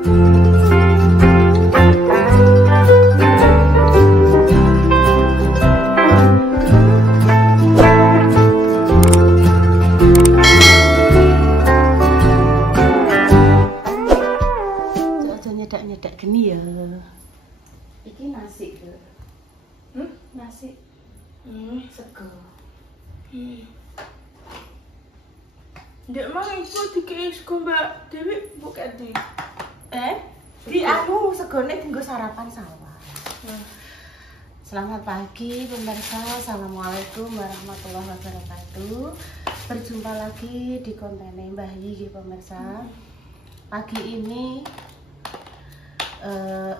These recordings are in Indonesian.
nyedak gini ya. Iki nasi ke? Nasi sego. Ndek mang iku dikei sego Mbak Dewi buka di. Di anu segone dienggo sarapan sawah. Selamat pagi pemirsa. Assalamualaikum warahmatullahi wabarakatuh. Berjumpa lagi di konten Mbah Yi pemirsa. Pagi ini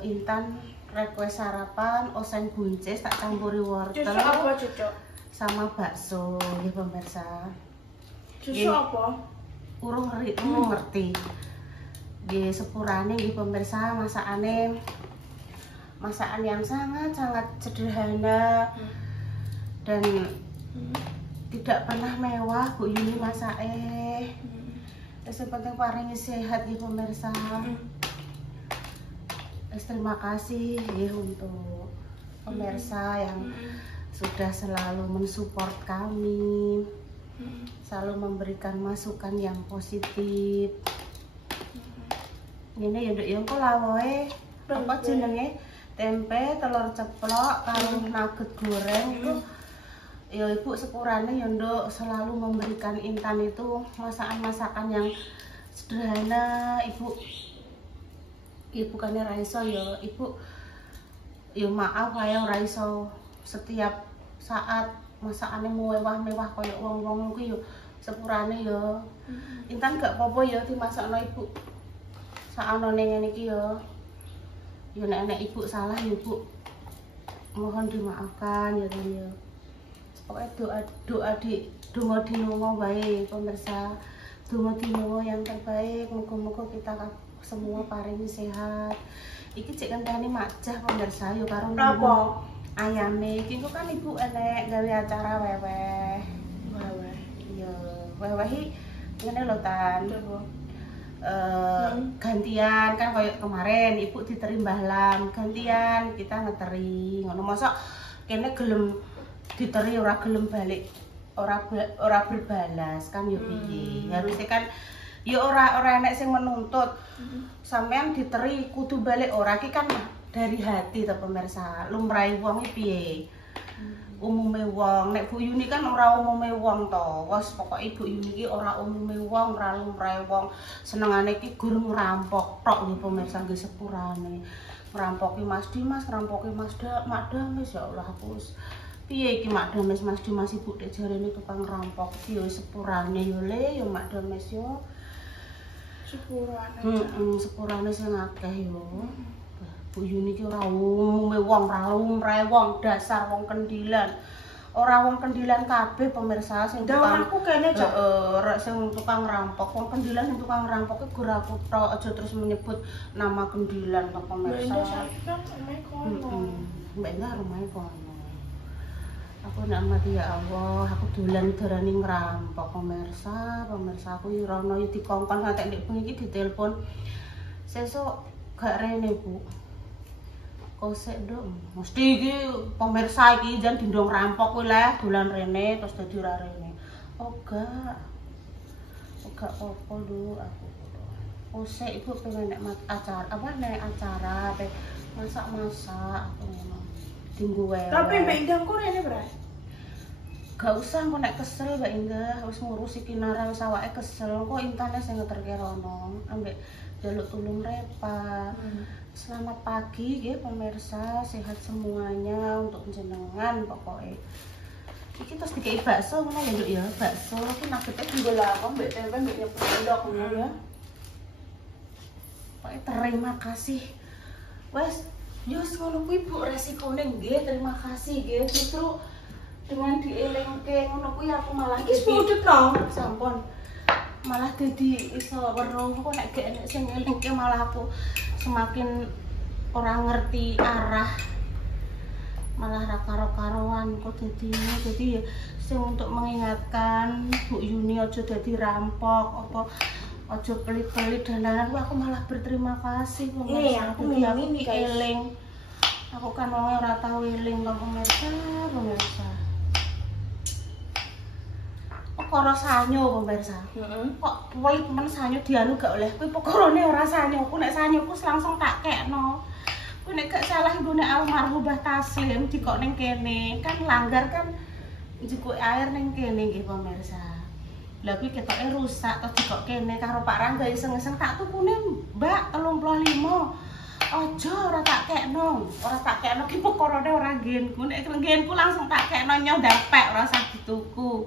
Intan request sarapan oseng buncis tak campuri wortel sama bakso ya pemirsa. Susu apa? Urung ngerti. Nggih sepurane nggih pemirsa, masakan yang sangat sederhana dan tidak pernah mewah Bu Yuni masake. Yang penting paringi sehat nggih pemirsa. Terima kasih ya untuk pemirsa yang sudah selalu mensupport kami, selalu memberikan masukan yang positif. Ini ya nduk yang kok lawoe apa jenenge tempe, telur ceplok, karo nugget goreng itu ya Ibu sepurane ya nduk selalu memberikan Intan itu masakan-masakan yang sederhana. Ibu bukannya raiso ya, Ibu ya maaf ya raiso setiap saat masakannya mewah-mewah kayak wong-wong ku ya sepurane ya. Intan gak apa-apa ya dimasakno Ibu. Saanone ngene iki ya. Ya nek Ibu salah ya Ibu mohon dimaafkan ya kan ya. Pokoknya doa donga dinonga wae pemirsa. Donga dinonga yang terbaik, muga-muga kita semua paring sehat. Iki cek kentane majah pemirsa yo karo napa ayame. Iki kan Ibu enek gawe acara weweh. Iya, weweh ngene lho Tan. Gantian kan kayak kemarin Ibu diteri Mbah Lam, gantian kita ngeteri. Ngono mosok kene gelem diteri ora gelem balik, ora berbalas kan yo piye. Harusnya kan ya ora enek sing menuntut sampean diteri kudu balik ora, iki kan dari hati to pemirsa. Lumrahe wong iki piye? Umume wong, nek Bu Yuni kan ora umume wong to. Wes pokoke Bu Yuni iki ora umume wong, ora lumrahe wong. Senengane iki gur ngerampok tok nggih pemirsa nggih sepurane. Ngrampoki Mas Dimas, ngrampoki Mak Damis ya Allah aku wis piye iki Mak Damis Mas Dimas Ibu dek jarene tukang ngerampok iki ya sepurane yo le yo Mak Damis yo. Sepurane sing akeh yo. Bu Yuni ki ora umume wong, ora lumrahe wong, dasar wong kendilan. Ora wong kendilan kabeh pemirsa sing tukang aku kene sing tukang ngerampok. Wong kendilan sing tukang ngerampok ki gur aku tok, aja terus menyebut nama kendilan to pemirsa. Mbak Indah rumahe kono. Aku nak mati ya Allah, aku dolan darani ngerampok pemirsa aku ora ono dikongkon ngantek ndek bengi iki ditelepon. Sesuk gak rene Bu. Kosek nduk, mesti iki pemirsa iki jan dindong rampok kuwi leh dolan rene terus dadi ora rene. Gak apa-apa lho aku. Kosek Ibu pengen nek acara masak-masak aku ngono. Dinggo wae. Tapi Mbak Indah kok rene berarti? Gak usah kok nek kesel Mbak Indah, wis ngurus iki nara wis awake kesel kok Intane sing ngeterke rono ambek jaluk tulung Repa. Selamat pagi nggih pemirsa, sehat semuanya untuk jenengan pokoknya. Iki terus dikei bakso ngono ya Nduk ya, bakso iki nuggetnya dienggo lawang mbek tempe mbek nyepet endok ngono ya. Pokoknya terima kasih. Wes Yus ngono kuwi Bu resikone nggih, terima kasih nggih. Justru dengan dielingke ngono kuwi aku malah iki sudut to. Sampun. Malah dadi iso weruh kok nek gak enek sing ngelingke malah aku semakin ora ngerti arah. Malah ra karo-karoan kok dadi ya sing untuk mengingatkan Bu Yuni aja dadi rampok apa Ojo pelit-pelit dandanan aku malah berterima kasih Nih, pemirsa. aku Jadi aku ini, iki guys. eling. Aku kan wong ora tau eling kok pemirsa. Perkara sanyo pemirsa. Kok pelit men sanyo dianu gak oleh kuwi perkarane ora sanyo. Ku nek sanyo ku langsung tak kekno. Ku nek gak salah ibune almarhumah Taslim dikok ning kene. Kan langgar kan njukuk air ning kene nggih pemirsa. Lah kuwi ketoke rusak terus dikok kene karo Pak Rangga iseng-iseng tak tukune Mbak 35. Ojo ora tak kekno ki perkarane ora nggenku. Nek nggenku langsung tak kekno nyondapek ora usah dituku.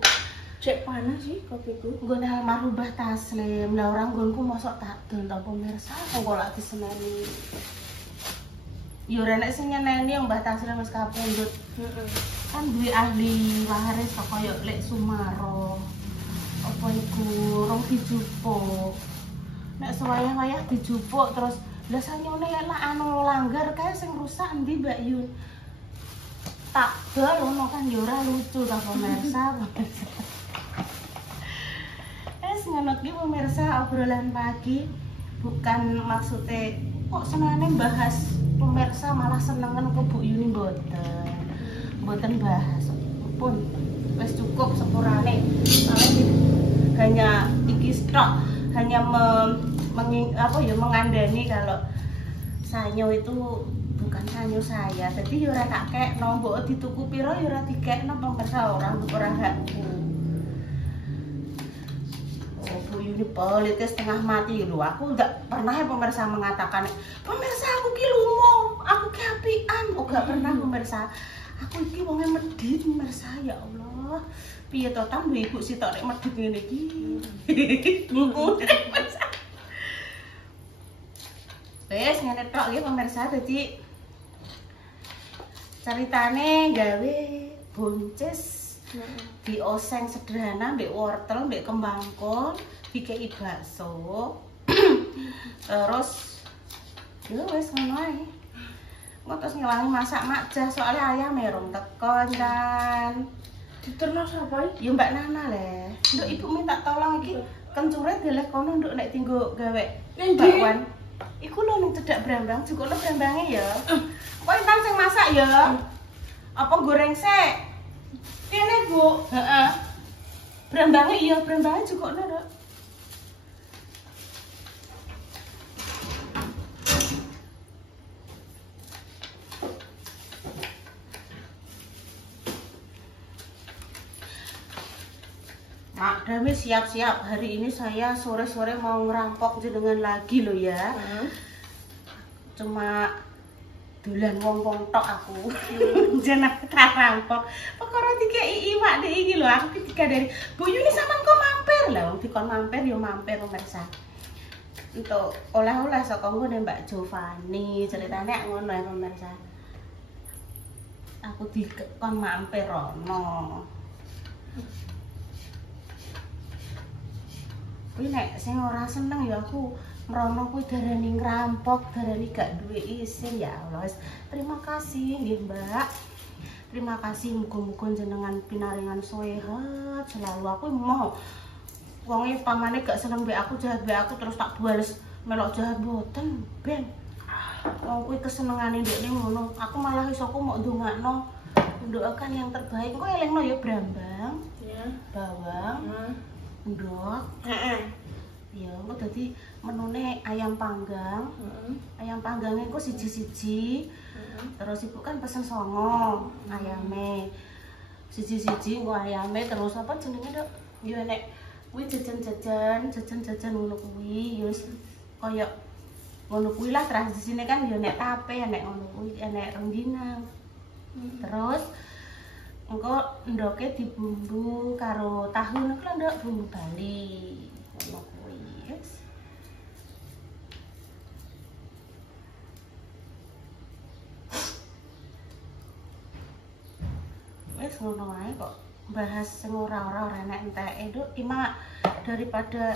Cek panas sih kopiku. Nggone almarhumah Taslim. Lah orang nggonku mosok tak dol ta pemirsa kok lak diseneni. Yo ora nek sing nyeneni Mbah Taslim wis kapundhut. Kan duwe ahli waris kok koyo Lek Sumaro. Apa iku rong dijupuk. Nek sewayah-wayah dijupuk terus lah sanyone lah anu langgar kae sing rusak endi Mbak Yun. Tak dol ngono kan yo ora lucu ta pemirsa. Ngono ki pemirsa obrolan pagi bukan maksudnya kok senane bahas pemirsa malah senengen ke Bu Yuni mboten bahas pun wis cukup sepurane hanya iki stok hanya mengandani kalau sanyo itu bukan sanyo saya jadi yo ora tak kekno mbok dituku pira yo ora dikekno pemirsa ora hakku. Ini pelitnya setengah mati lho. Aku enggak pernah ya pemirsa mengatakan pemirsa aku ki lumo, aku ki apian. Oh gak pernah pemirsa. Aku iki wonge medhit pemirsa ya Allah. Piye to tambu ibu sitok nek medhit ngene iki. Tunggu pemirsa. Wes ngene tok nggih pemirsa dadi ceritane gawe buncis dioseng sederhana mbek wortel mbek kembang kol dikei bakso terus ya wis ngono ae terus ngewangi masak makjah soalnya ayam merong teko kan Diterno sapa iki? ya Mbak Nana le nduk ibu minta tolong iki kencure dileh kono nduk nek tinggo gawe bakwan iku lho ning cedak brambang jukukno brambange ya kok intan sing masak ya apa goreng sik kene Bu heeh brambange iya brambange jukukno nduk Mak Dami siap-siap. Hari ini saya sore-sore mau ngerampok jenengan lagi loh ya. Cuma dolan wong-wong tok aku. Jeneng rampok. Perkara dikei iwak dek iki lho. Aku ketika dari Bu Yuni sampean kok mampir lah. Wong dikon mampir yo mampir pemirsa. Untuk oleh-oleh saka nggone Mbak Jovani. Ceritane ngono ya pemirsa. Aku dikon mampir rono. Kuwi nek sing ora seneng ya aku mrono kuwi darani ngrampok, darani gak duwe isin ya Allah. Terima kasih nggih Mbak. Terima kasih muga-muga jenengan pinaringan sehat selalu. Aku mau wonge pamane gak seneng mbek aku, jahat mbek aku terus tak bales melok jahat mboten, Ben. Wong kuwi kesenengane ndekne ngono. Aku malah iso aku mau ndongakno mendoakan yang terbaik. Kok elingno ya Brambang. Ya, bawang. Ndok. Ya, engko dadi menune ayam panggang. Ayam panggangnya engko siji-siji. Terus ibu kan pesen 9 ayame. Siji-siji engko ayame terus apa jenenge, Dok? Ya nek kuwi jajan-jajan ngono kuwi ya wis kaya ngono kuwi lah tradisine kan ya nek tape nek ngono kuwi nek rengginang. Terus engko ndoke dibumbu karo tahu nek lho ndok bumbu Bali. Ngono kuwi. Wis ngono ae kok. Bahas sing ora enek enteke, Nduk. Ima daripada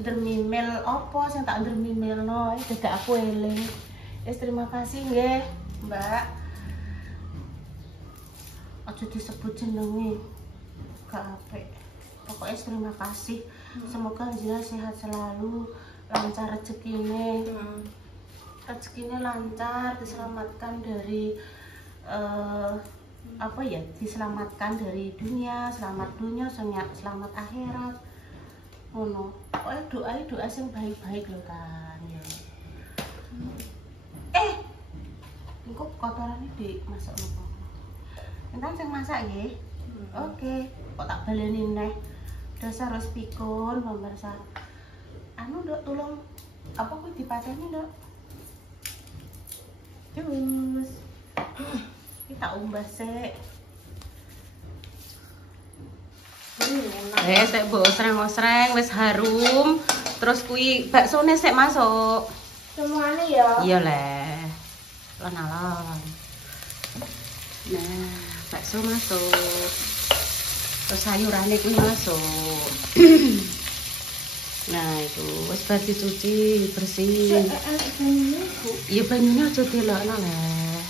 ndemimil apa sing tak ndemimilno dadak aku eling. Wis terima kasih nggih, Mbak. Aja disebut jenenge gak apik. Pokoknya terima kasih. Semoga jenengan sehat selalu, lancar rezekine. Rezekine lancar, diselamatkan dari diselamatkan dari dunia, selamat dunia, selamat akhirat. Ngono. Pokoke doa sing baik-baik lho kan ya. Engko kotorane dimasak nopo? Entar sing masak nggih. Oke, kok tak baleni neh. Dasar harus pikun pemirsa. Anu Nduk, tolong apa kuwi dipateni Nduk? Jus. Kita umbah sik. Sik mbok osreng-osreng wis harum. Terus kuwi baksone sik masuk. Semuanya ya? Iya leh. Alon-alon. Nah, bakso masuk. Terus sayurannya kuwi masuk. Nah, itu wis bar dicuci, bersih. Iya banyune aja dilokno leh.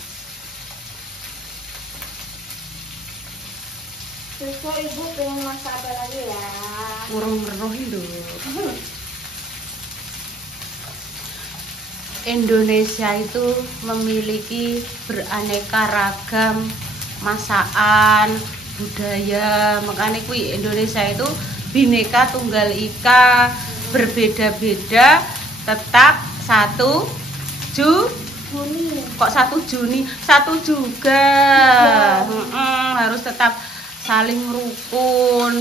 Besok ibu pengen masak apa lagi ya? Urung meruh lho. Indonesia itu memiliki beraneka ragam masakan, budaya. Makanya kuwi Indonesia itu Bhinneka Tunggal Ika, berbeda-beda tetap 1 Juni. Kok 1 Juni? 1 juga. Harus tetap saling rukun.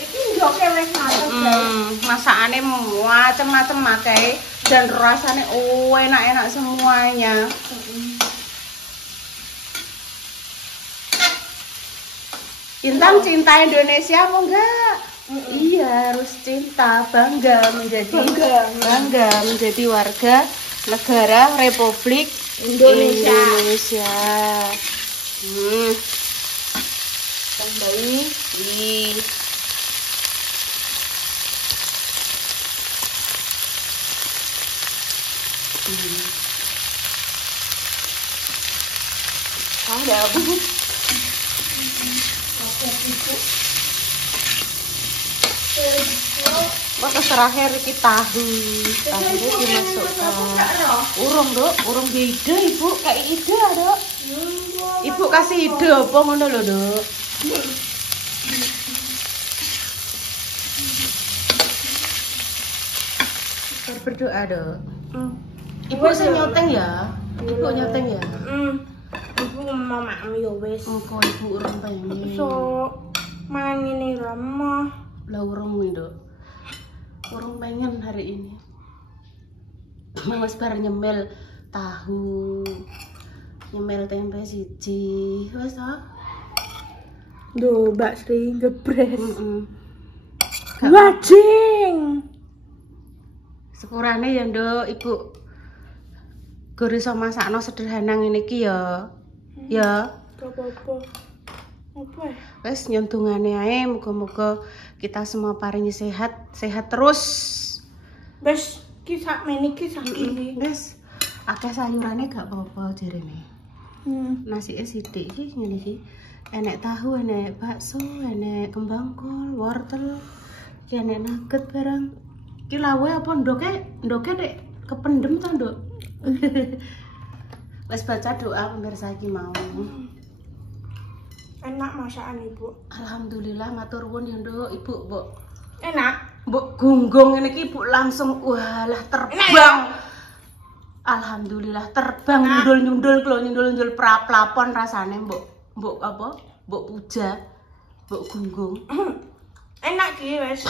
Iki njoke wis mateng, masakane macem-macem akeh dan rasanya enak-enak semuanya. Intan cinta Indonesia apa enggak? Iya, harus cinta, bangga menjadi warga negara Republik Indonesia. Tambahin ada apa? Batas terakhir iki tahunya dimasukkan. Urung ide ibu, kayak ide ada. Ibu kasih ide apa ngono lho Dok? Berdoa Dok. Ibu sing nyoteng ya? Ibu nyoteng ya? Ibu mama ya wis. Engko ibu urung pengen. So mangan ngene ramah. Lah urung kuwi Dok. Urung pengen hari ini. Mas bar nyemil tahu. Nyemil tempe siji. Wis ta? Duh, Mbak Sri gebres. Wajing. Sepurane ya Nduk, Ibu. Gur iso masakno sederhana ngene iki ya. Ya. Gak apa-apa. Apa? Wes nyuntungane ae muga-muga kita semua paringi sehat terus. Wes ki sak meni ki sak iki. Wes akeh sayurane gak apa-apa jarene. Nasike sithik iki ngene iki. Enek tahu, enek bakso, enek kembang kol, wortel, enek nugget barang. Ki lawe apa ndoke dek kependem ta, Nduk? Wes baca doa pemirsa iki mau. Enak masakan Ibu. Alhamdulillah matur nuwun ya Nduk, Ibu, Mbok. Enak. Mbok gunggung ngene iki Ibu langsung walah terbang. Alhamdulillah terbang nyundul plapon rasane mbok apa? Mbok puja, mbok gunggung. Enak ki wes.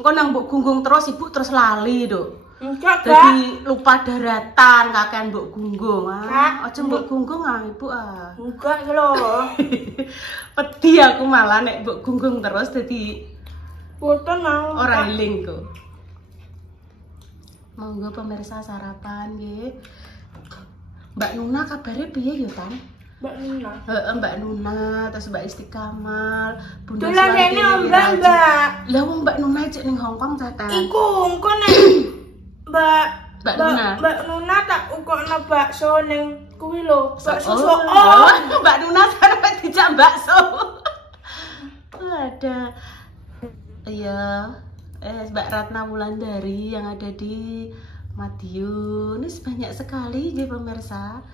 Engko nang mbok gunggung terus Ibu terus lali, Nduk. Enggak, Jadi lupa daratan kakean mbok gunggung. Aja mbok gunggung Ibu Enggak lho. Pedhi aku malah nek mbok gunggung terus dadi Boten mau. ora eling kok. Monggo pemirsa sarapan nggih. Mbak Nuna kabare piye yo, Tan? Mbak Nuna. Heeh, Mbak Nuna, terus Mbak Istiqamal, Bunda Dolan rene Mbak. Lah wong Mbak Nuna cek ning Hongkong ta, Tan? Iku engko nek Mbak Nuna tak ukokno bakso ning kuwi lho, bakso soon. Mbak Nuna sampe dijak bakso. Ada. Iya, Mbak Ratna Wulandari yang ada di Madiun. Ini banyak sekali ya pemirsa.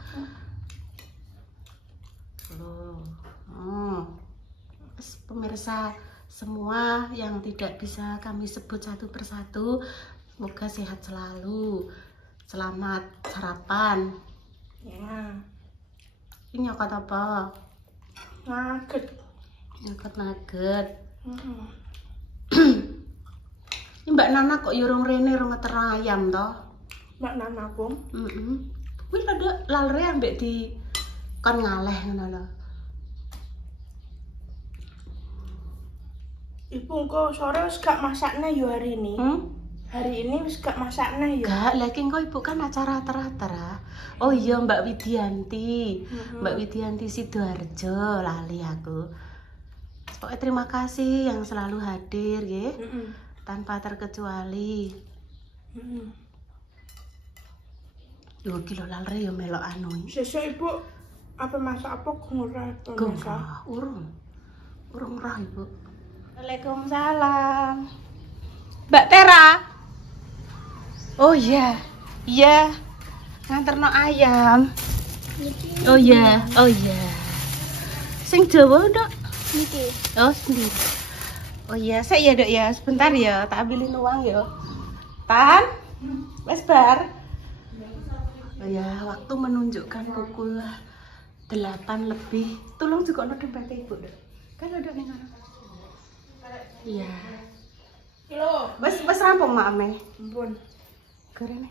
Pemirsa semua yang tidak bisa kami sebut satu persatu, semoga sehat selalu. Selamat sarapan. Ya. Ini nyokot apa? Nugget. Nugget. Ini Mbak Nana kok yurung rene rong ngeter ayam toh? Mbak Nana pun. Kuwi ada lalre ambek di kon ngaleh ngono lho. Ibu kok sore wis gak masaknya yo hari ini. Hari ini wis gak masaknya yo. Gak, lagi kok ibu kan acara tera-tera. Oh iya Mbak Widianti. Mbak Widianti Sidoarjo, lali aku. Pokoknya terima kasih yang selalu hadir ya. Tanpa terkecuali. 2 kilo lalre yo melok anu. Sesuk ibu apa masak apa ngurah pemirsa? Urung rah ibu. Waalaikumsalam. Mbak Tera. Oh iya. Iya. Nganterno ayam. Oh iya. Sing Jawa, Dok. Niki. Oh, sendiri. Oh iya, saya ya, Dok ya. Sebentar ya, tak ambilin uang ya. Tan. Wes bar. Oh ya, waktu menunjukkan pukul 8 lebih. Tolong juga no dompetnya Ibu, Dok. Kan ada ning ngono. Iya. Kilo. Wes rampung Mak Ame. Ampun. Goreng.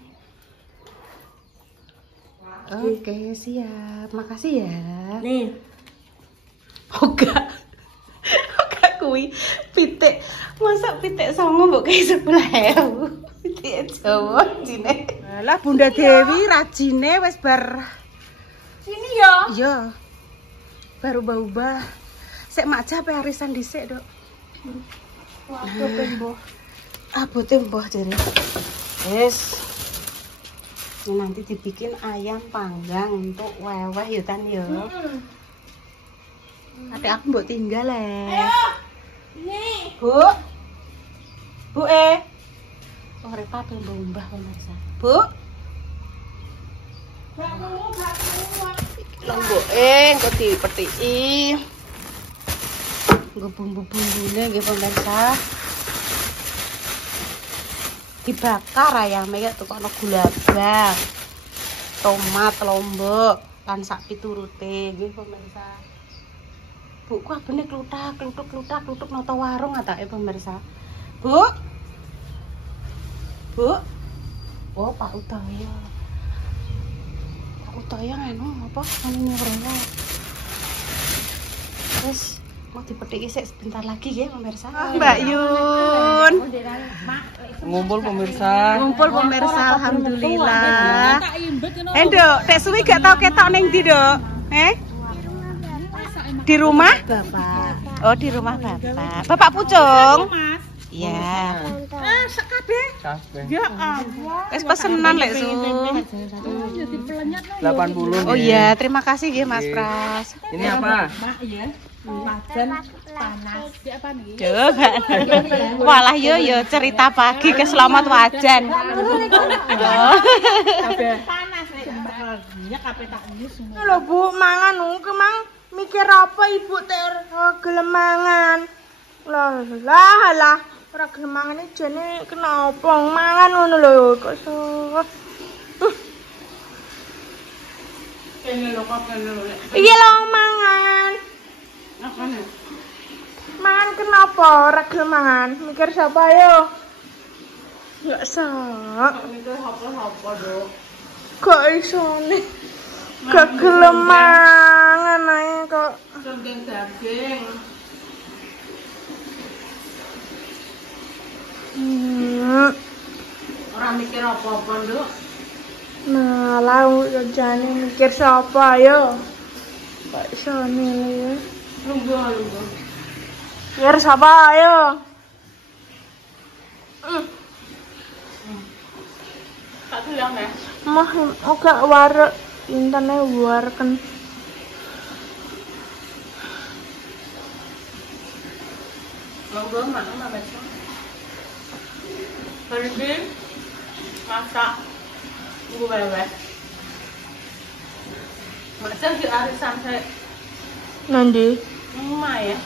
Oke, siap. Makasih ya. Nih. Oga kuwi pitik. Masa pitik songo mbok kae 10.000. Pitik Jawa jine. Lah Bunda Dewi rajine wis bar Sini ya. iya. Baru ubah. Sik mak jape arisan dhisik, Dok. Waduh tembo. Abote mbah jare. Wes. Ini nanti dibikin ayam panggang untuk weweh ya Tan ya. Tapi aku mbok tinggal Nih. Bu. Bu Oh repot mbah pemirsa. Bu. Lombok kok dipetiki. Nggo bumbu-bumbune nggih pemirsa. Dibakar ayamnya ya tukokno gula bang, tomat, lombok, lan sak piturute nggih pemirsa. Bu, ku abene kluthak nata warung atake pemirsa. Bu. Bu. Oh, Pak Utaya. Pak Utaya ngene apa ngene rono. Terus mau dipethiki sik sebentar lagi ya pemirsa. Mbak Yun. Ngumpul pemirsa. Alhamdulillah. Nduk, tek suwi gak tau ketok ning ndi, Nduk? Di rumah? Bapak. Oh, di rumah Bapak. Bapak Pucung? Iya. Kabeh. Ya ampun. Wis pesenan lek, Su. 80. Oh iya, terima kasih nggih Mas Pras. Ini apa? Wajan panas. Di apa nih? Coba. Walah yo cerita pagi ke Selamat Wajan. Panas nek ya kabeh tak ngis. Lho Bu, mangan kemang mikir apa Ibu teh gelem mangan. Lah, ora gelem mangan jane kenapa mangan ngono lho kok so. Kene lho kok kene lho. Iya lho mangan. Mangan kenapa ora gelem mangan? Mikir sapa yo? Gak sak. Mikir apa-apa, Dok. Kok isone? Gak gelem mangan ae kok. Daging. Ora mikir apa-apa, Nduk. Nah, lau jane mikir sapa yo? Kok isone ya? Lungguh. Mikir sapa yo? Tak bilang ya. Mah gak warek intane warken. Lungguh mana besok? Berarti masak gue bebek. Masak di arisan saya. Nanti. Ya.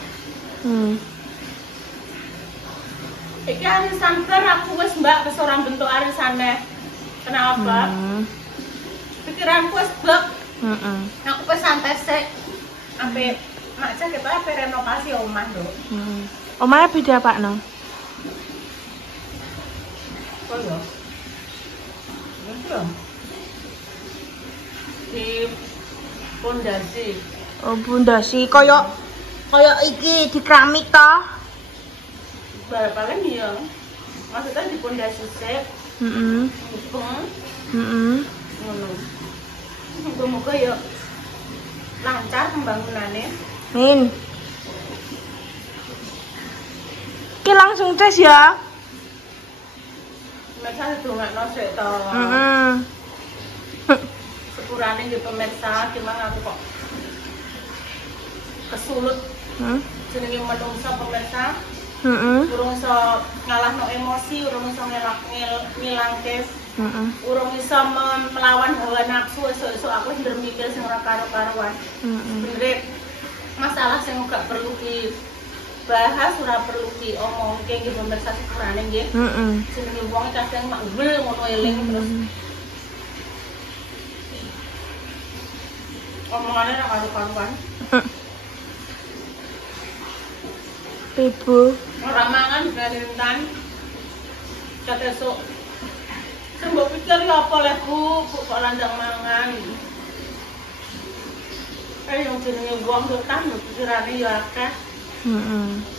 Iki arisan ber aku wis mbak wis ora bentuk arisane. Kenapa? Pikiranku wis bek. Aku wis santai sik. Ampe maksa kita apa renovasi omah, Nduk. Omahnya beda Pak no? Oh ya. Betul. Di pondasi. Oh, pondasi koyo iki di keramik toh. Paling iya. Maksudnya di pondasi sik. Ngono. Muga-muga ya lancar pembangunannya. Min. Ki langsung tes ya. Pemirsa sedongakno sik to. Sepurane nggih pemirsa, gimana aku kok kesulut. Jenenge menungso pemirsa. Urung iso ngalahno emosi, urung iso ngilangke. Urung iso melawan hawa nafsu, esuk-esuk aku ndur mikir sing ora karo-karuan. Bener masalah sing gak perlu dibahas, ora perlu diomongke nggih pemirsa sepurane nggih. Jenenge wong kadang mak wel ngono eling terus. Omongane ora karo-karuan. Ibu. Ora mangan galentan. Kat esuk. Sing mbok pikir ya apa leh Bu, kok landang mangan. Yang jenenge wong tekan pikirane ya akeh.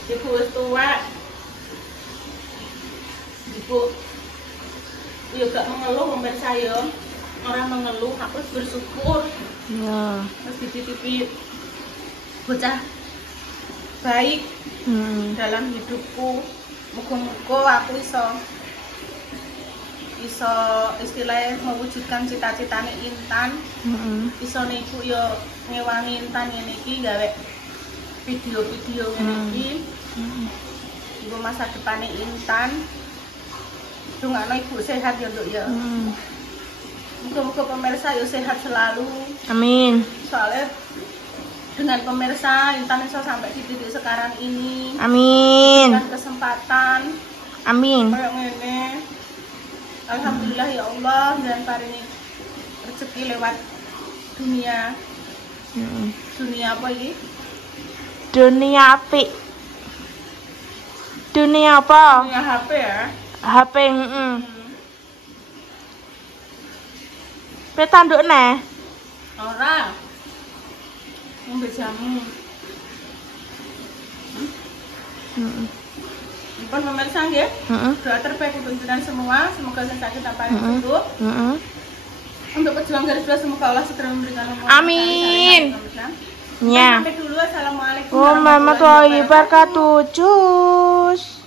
Ibu wis tuwek. Ibu ya gak mengeluh pemirsa ya. Ora mengeluh, aku bersyukur. Ya. Terus dititipi bocah baik dalam hidupku. Muga-muga aku iso istilahnya mewujudkan cita-citane Intan. Iso niku yo ngewangi Intan ngene iki gawe video-video ngene iki. Iku masa depane Intan. Dongakno ibu sehat ya, Nduk ya. Muga-muga pemirsa yo sehat selalu. Amin. Soalnya dengan pemirsa Intan iso sampai di titik sekarang ini. Amin. Dengan kesempatan. Amin. Kayak ngene. Alhamdulillah ya Allah, dan paringi rezeki lewat dunia. Dunia apa ini? Dunia apik. Dunia apa? Dunia HP ya. HP. Pe tanduk neh. Ora. Ngombe jamu. Pun pemirsa nggih. Doa terbaik untuk jenengan semua, semoga sakit apa yang sembuh. Untuk pejuang garis keras semoga Allah segera memberikan umur. Amin. Ya. Sampai dulu, assalamualaikum Warahmatullahi wabarakatuh. Cus.